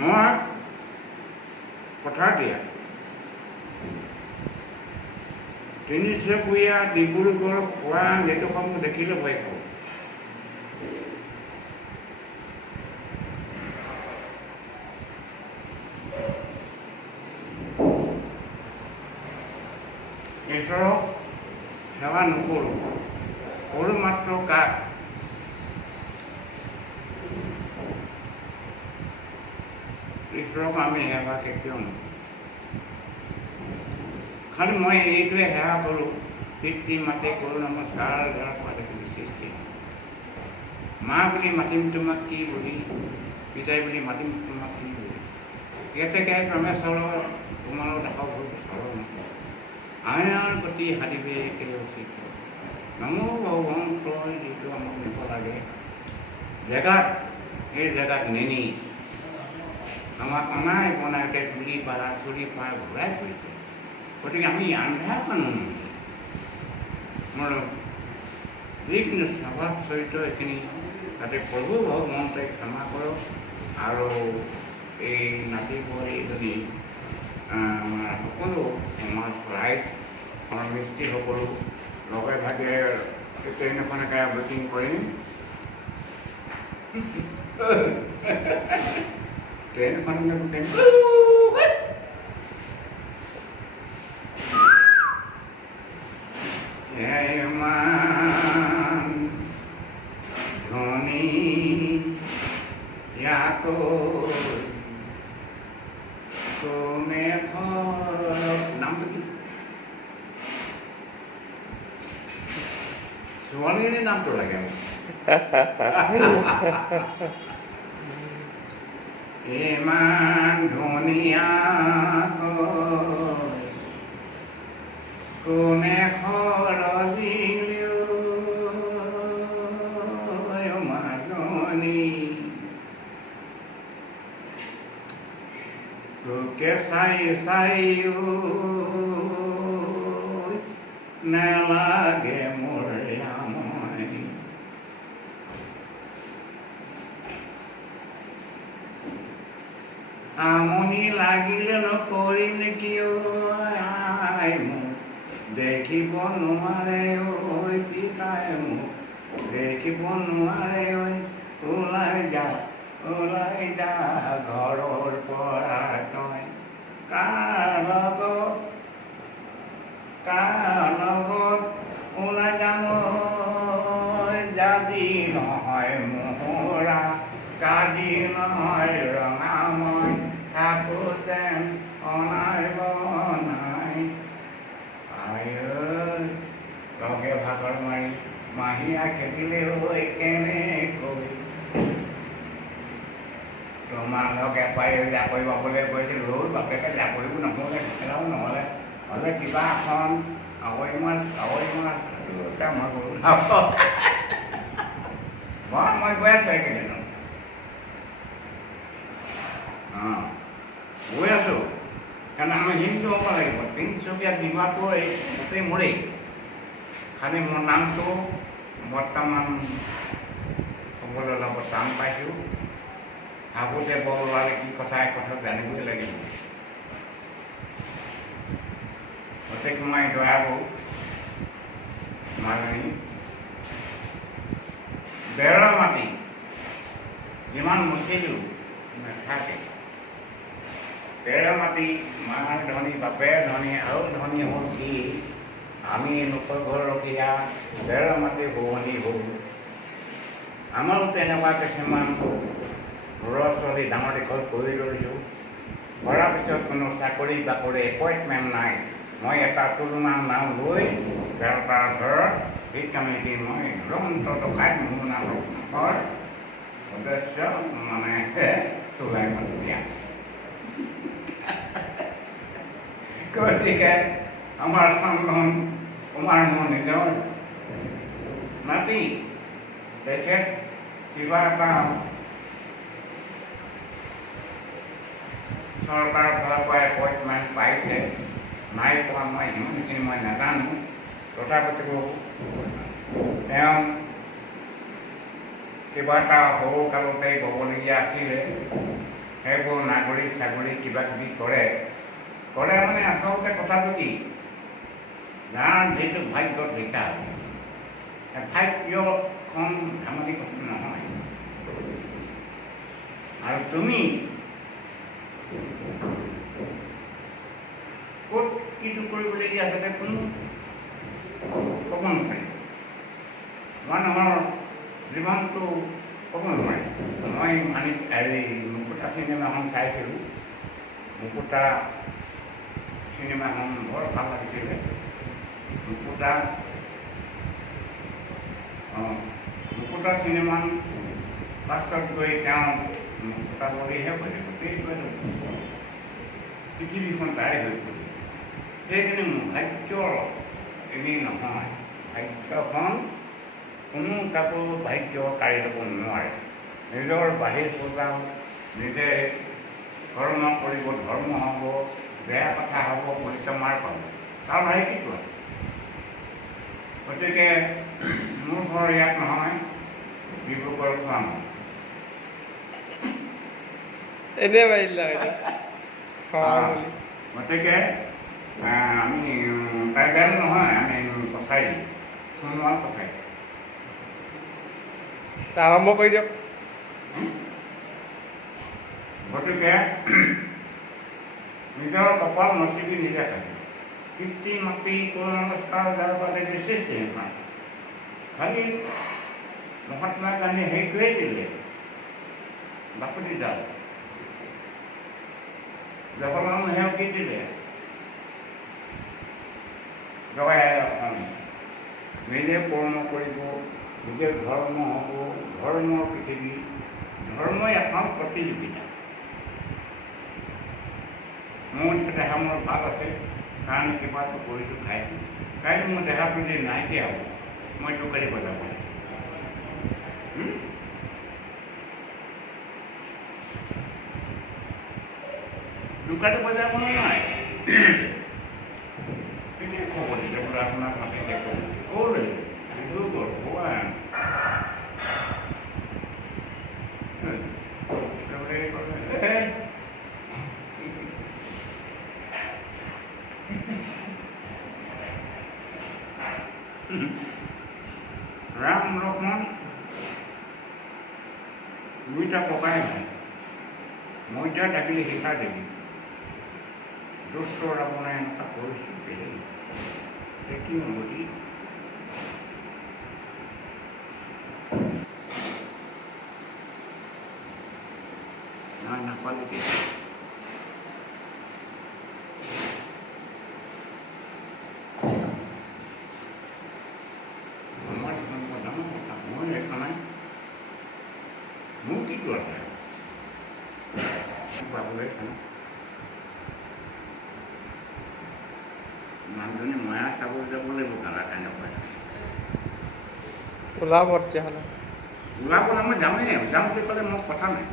মই কথা দিয়া তিনিচুকীয়া ডিব্ৰুগড় খোৱাং এইটোসমূহ দেখিলে ভয় খাব। ঈশ্বৰক সেৱা নকৰোঁ, কৰোঁ মাত্ৰ কাক? ঈশ্বৰক আমি সেৱা কেতিয়াও নকৰোঁ। খালি মই এইটোৱে সেৱা কৰোঁ, পিতৃ মাতে কৰোঁ নমস্কাৰ, যাৰ পাতে সৃষ্টি মা বুলি মাতিম তোমাক কি বুলি, পিতাই বুলি মাতিম তোমাক কি বুলি। ইয়াতে গাই পৰমেশ্বৰৰ তোমাৰো দেখাব চৰণ আইনাৰ প্ৰতি হাৰিবে একেবাৰে উচিত নমো ভগৱন্তই যিটো আমাক নিব লাগে জেগাত, সেই জেগাত নেনি আমাক অনাই বনাইতে চুৰি পাৰা ঘূৰাই ফুৰিছে। গতিকে আমি আন্ধাৰ মানুহ মোৰ যিখিনি স্বভাৱ চৰিত্ৰ এইখিনি তাতে প্ৰভু ভগৱন্তই ক্ষমা কৰক। আৰু এই নাতি বোৱাৰীজনী আমাৰ সকলো সমাজ ৰাইজ মিস্ত্ৰী সকলো লগে ভাগে ট্ৰেইন এখনকে বুকিং কৰিম। ট্ৰেইন এখনকে বুকিং ইমান ধনী ইয়াতো কোনে নামটো কি ছোৱালীজনীৰ নামটো লাগে ইমান ধুনীয়া কোনে সৰজিলেও মাজনী তোকে চাই চাইও নেলাগে মোৰ আমনি। আমনি লাগিলে নকৰিম নেকি আই মোক দেখিব নোৱাৰে ঐ পিতাই মোক দেখিব নোৱাৰে ঐ ওলাই যা ঘৰৰ পৰা তই কাৰ লগত ওলাই যাম জাতি নহয় মোহৰা কাজি নহয় ৰঙা মই থাকোঁতে অনাই বনাই আই লগে ভাগৰ মাৰি মাহীয়া খেদিলে হৈ কেনেকৈ তোমাৰ লগে পাই জাকৈ বাবলৈ গৈছিল ৰ'ল বাপেকে জাকৈবোৰ নহ'লে খেলাও নহ'লে হ'লে কিবা এখন কাৱৈ মাছ মই গৰু মই গৈ আছোঁ এইকেইদিন গৈ আছোঁ কাৰণ আমি হিন্দু হ'ব লাগিব। তিনিচুকীয়া ডিমাপুৰ এই গোটেই মোৰেই খালি মোৰ নামটো বৰ্তমান সকলোৰে লগত টান পাইছোঁ। ভাবোঁতে বৰ ওলালে কি কথা এই কথা জানিবই লাগিব। গতিকে মই দয়া কৰোঁ মাজনী বেৰৰ মাটি যিমান মুচিলোঁ নাথাকে। বেৰৰ মাটি মাৰ ধনী বাপেৰ ধনী আৰু ধনী হ'ল কি আমি নোখৰ ঘৰ ৰখীয়া বেৰৰ মাটি শুৱনি হ'ল। আমাৰো তেনেকুৱা কিছুমান ল'ৰা ছোৱালী ডাঙৰ দীঘল কৰি লৈছোঁ। কৰাৰ পিছত কোনো চাকৰি বাকৰি এপইণ্টমেণ্ট নাই। মই এটা তুলমান নাও লৈ বেৰপাৰ ঘৰত সেই কামেদি মই ৰন্ত টকাত মোৰ নামৰ উদ্দেশ্য মানে চলাই মাতি দিয়া। গতিকে আমাৰ চন্দন কুমাৰ মোৰ নিজৰ নাতি তেখেত কিবা এটা চৰকাৰৰ ফালৰ পৰা এপইণ্টমেণ্ট পাইছে নাই পোৱা মই ইমানখিনি মই নাজানো। তথাপিতো তেওঁ কিবা এটা সৰু কালতেই ক'বলগীয়া আছিলে। সেইবোৰ নাগৰিক চাগৰিক কিবা কিবি কৰে মানে আচলতে কথাটো কি যাৰ যিটো ভাগ্যত লিখা ভাগ্যখন ধেমালি কথা নহয়। আৰু তুমি ক'ত কিটো কৰিবলগীয়া আছে কোনো ক'ব নোৱাৰি। মানুহৰ জীৱনটো ক'ব নোৱাৰি। মই মুকুতা চিনেমাখন চাইছিলোঁ। মুকুতা চিনেমাখন বৰ ভাল লাগিছিলে। মুকুতা চিনেমান লাষ্টত গৈ তেওঁ মুকুতা বুলিহে কৈছে গোটেই পৃথিৱীখন তাৰে হৈ পৰিল। সেইকাৰণে ভাগ্য এনেই নহয়। ভাগ্যখন কোনো কাকো ভাগ্য কাঢ়ি ল'ব নোৱাৰে। নিজৰ বাহিৰ সজাও, নিজে কৰ্ম কৰিব, ধৰ্ম হ'ব, বেয়া কথা হ'ব, পৰিশ্ৰমাৰ পাব, তাৰ বাহিৰে কি কোৱা। গতিকে মোৰ ঘৰ ইয়াত নহয়, ডিব্ৰুগড় খুৱাম। গতিকে আমি ট্ৰাইবেল নহয়, আমি কছাৰী, সোণোৱাল কছাৰী। আৰম্ভ কৰি দিয়ক। গতিকে নিজৰ কপাল নচিবি নিজে থাকে। পিতৃ মাতৃ কোনো নমস্কাৰ যাৰ বাবে সৃষ্টি নহয়। খালি মহাত্মা গান্ধী সেইটোৱেই দিলে বাপুতিডাল। জৱাহৰলাল নেহেৰু কি দিলে জয় অসম। নিজে কৰ্ম কৰিব, নিজে ধৰ্ম হ'ব, ধৰ্মৰ পৃথিৱী, ধৰ্মই এখন প্ৰতিযোগিতা। মোৰ দেহা মোৰ ভাল আছে কাৰণ কিবাটো কৰিছোঁ, খাইছোঁ। কাইলৈ মোৰ দেহাটো যদি নাইকিয়া হ'ব, মই টোকাৰি বজাব টোকাৰি বজাব নহয়। কেতিয়া খবৰ দিছে বোলে আপোনাক মাতিছে ক'লৈ ডিব্ৰুগড় ভগৱান ৰাম লক্ষ্মণ দুইটা ককাই হয়। মৈত্ৰা থাকিলে শিখা দেৱী। দুষ্ট ৰাৱণে এনেকুৱা কৰিছিল কি নদী নাপালে মোৰ কি আছে পাবলৈ মানুহজনী ময়া চাবলৈ যাব লাগিব কালাকান্দ কৰে। ওলাব তেতিয়াহ'লে। ওলাবলৈ মই যামেই, যাম বুলি ক'লে মোৰ কথা নাই।